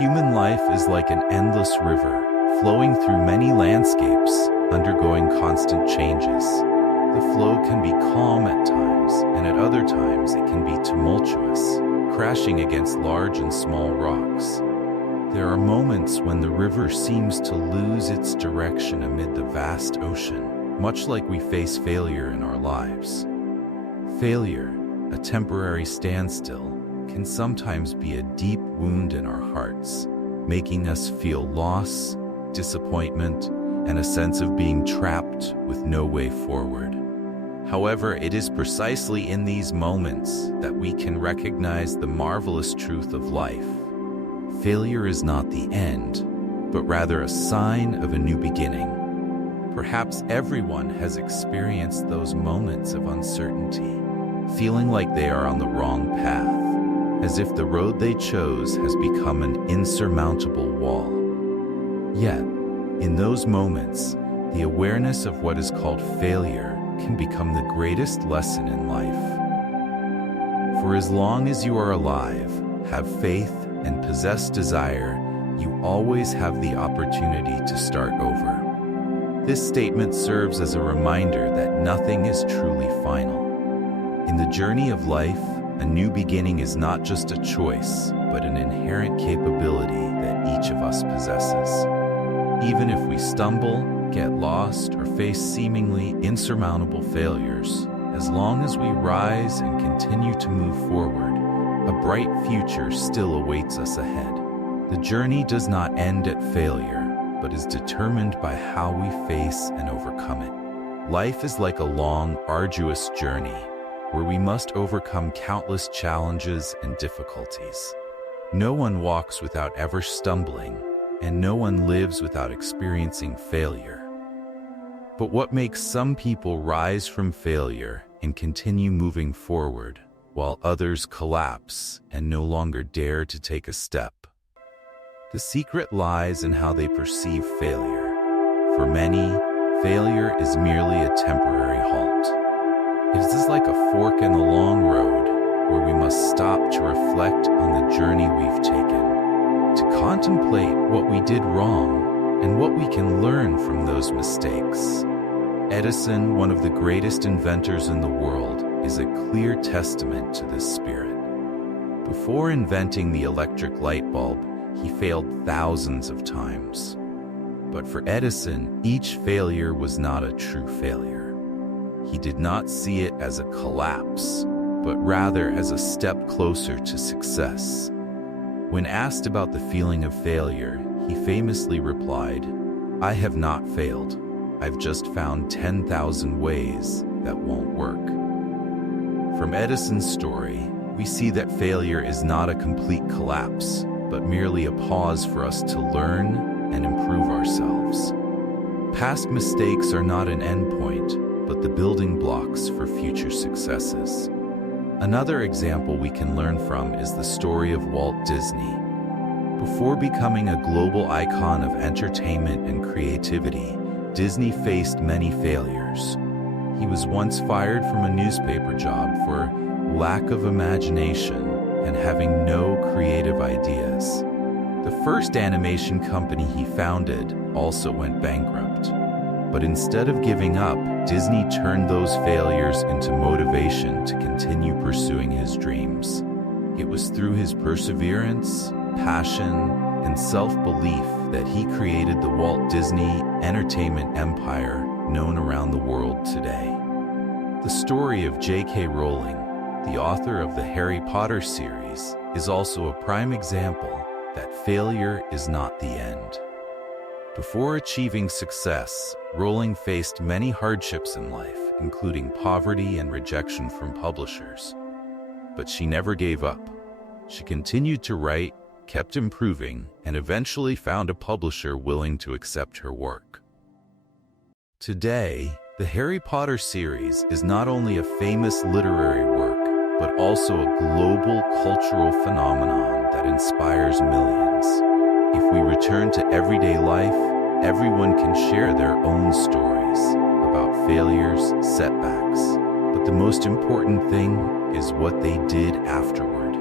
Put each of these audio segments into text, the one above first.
Human life is like an endless river, flowing through many landscapes, undergoing constant changes. The flow can be calm at times, and at other times it can be tumultuous, crashing against large and small rocks. There are moments when the river seems to lose its direction amid the vast ocean, much like we face failure in our lives. Failure, a temporary standstill, can sometimes be a deep wound in our hearts, making us feel loss, disappointment, and a sense of being trapped with no way forward. However, it is precisely in these moments that we can recognize the marvelous truth of life. Failure is not the end, but rather a sign of a new beginning. Perhaps everyone has experienced those moments of uncertainty, feeling like they are on the wrong path, as if the road they chose has become an insurmountable wall. Yet, in those moments, the awareness of what is called failure can become the greatest lesson in life. For as long as you are alive, have faith, and possess desire, you always have the opportunity to start over. This statement serves as a reminder that nothing is truly final. In the journey of life, a new beginning is not just a choice, but an inherent capability that each of us possesses. Even if we stumble, get lost, or face seemingly insurmountable failures, as long as we rise and continue to move forward, a bright future still awaits us ahead. The journey does not end at failure, but is determined by how we face and overcome it. Life is like a long, arduous journey, where we must overcome countless challenges and difficulties. No one walks without ever stumbling, and no one lives without experiencing failure. But what makes some people rise from failure and continue moving forward, while others collapse and no longer dare to take a step? The secret lies in how they perceive failure. For many, failure is merely a temporary halt. It is like a fork in the long road, where we must stop to reflect on the journey we've taken, to contemplate what we did wrong and what we can learn from those mistakes. Edison, one of the greatest inventors in the world, is a clear testament to this spirit. Before inventing the electric light bulb, he failed thousands of times. But for Edison, each failure was not a true failure. He did not see it as a collapse, but rather as a step closer to success. When asked about the feeling of failure, he famously replied, "I have not failed. I've just found 10,000 ways that won't work." From Edison's story, we see that failure is not a complete collapse, but merely a pause for us to learn and improve ourselves. Past mistakes are not an endpoint, but the building blocks for future successes. Another example we can learn from is the story of Walt Disney. Before becoming a global icon of entertainment and creativity, Disney faced many failures. He was once fired from a newspaper job for lack of imagination and having no creative ideas. The first animation company he founded also went bankrupt. But instead of giving up, Disney turned those failures into motivation to continue pursuing his dreams. It was through his perseverance, passion, and self-belief that he created the Walt Disney Entertainment empire known around the world today. The story of J.K. Rowling, the author of the Harry Potter series, is also a prime example that failure is not the end. Before achieving success, Rowling faced many hardships in life, including poverty and rejection from publishers. But she never gave up. She continued to write, kept improving, and eventually found a publisher willing to accept her work. Today, the Harry Potter series is not only a famous literary work, but also a global cultural phenomenon that inspires millions. If we return to everyday life, everyone can share their own stories about failures, setbacks, but the most important thing is what they did afterward.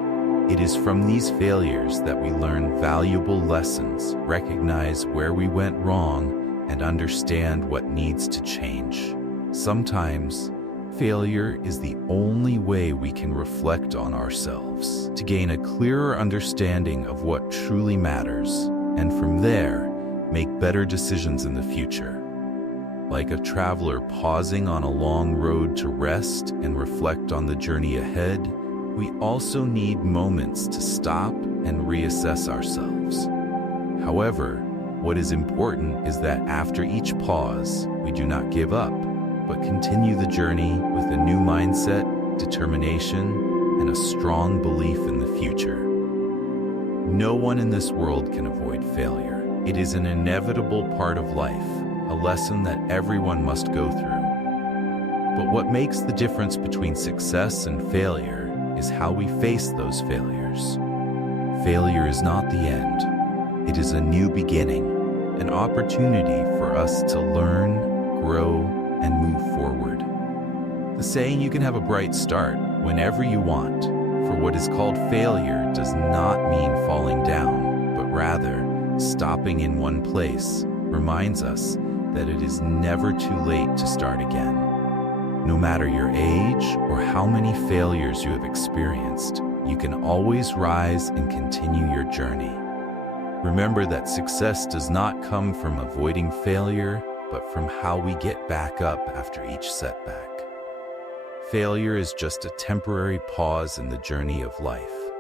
It is from these failures that we learn valuable lessons, recognize where we went wrong, and understand what needs to change. Sometimes, failure is the only way we can reflect on ourselves to gain a clearer understanding of what truly matters, and from there, make better decisions in the future. Like a traveler pausing on a long road to rest and reflect on the journey ahead, we also need moments to stop and reassess ourselves. However, what is important is that after each pause, we do not give up, but continue the journey with a new mindset, determination, and a strong belief in the future. No one in this world can avoid failure. It is an inevitable part of life, a lesson that everyone must go through. But what makes the difference between success and failure is how we face those failures. Failure is not the end. It is a new beginning, an opportunity for us to learn, grow, and move forward. The saying "you can have a bright start whenever you want" for what is called failure does not mean falling down, but rather stopping in one place reminds us that it is never too late to start again. No matter your age or how many failures you have experienced, you can always rise and continue your journey. Remember that success does not come from avoiding failure, but from how we get back up after each setback. Failure is just a temporary pause in the journey of life.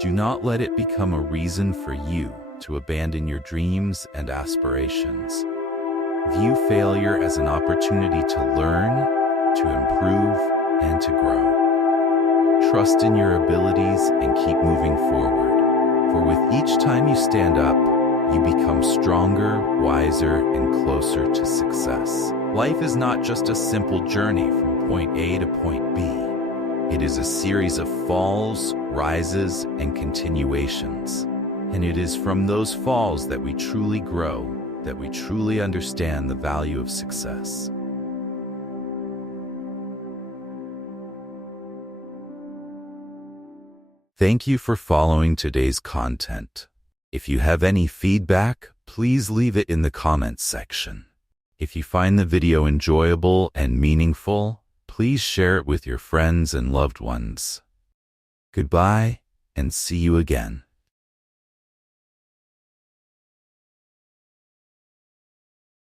Do not let it become a reason for you to abandon your dreams and aspirations. View failure as an opportunity to learn, to improve, and to grow. Trust in your abilities and keep moving forward. For with each time you stand up, you become stronger, wiser, and closer to success. Life is not just a simple journey from point A to point B. It is a series of falls, rises, and continuations. And it is from those falls that we truly grow, that we truly understand the value of success. Thank you for following today's content. If you have any feedback, please leave it in the comments section. If you find the video enjoyable and meaningful, please share it with your friends and loved ones. Goodbye, and see you again.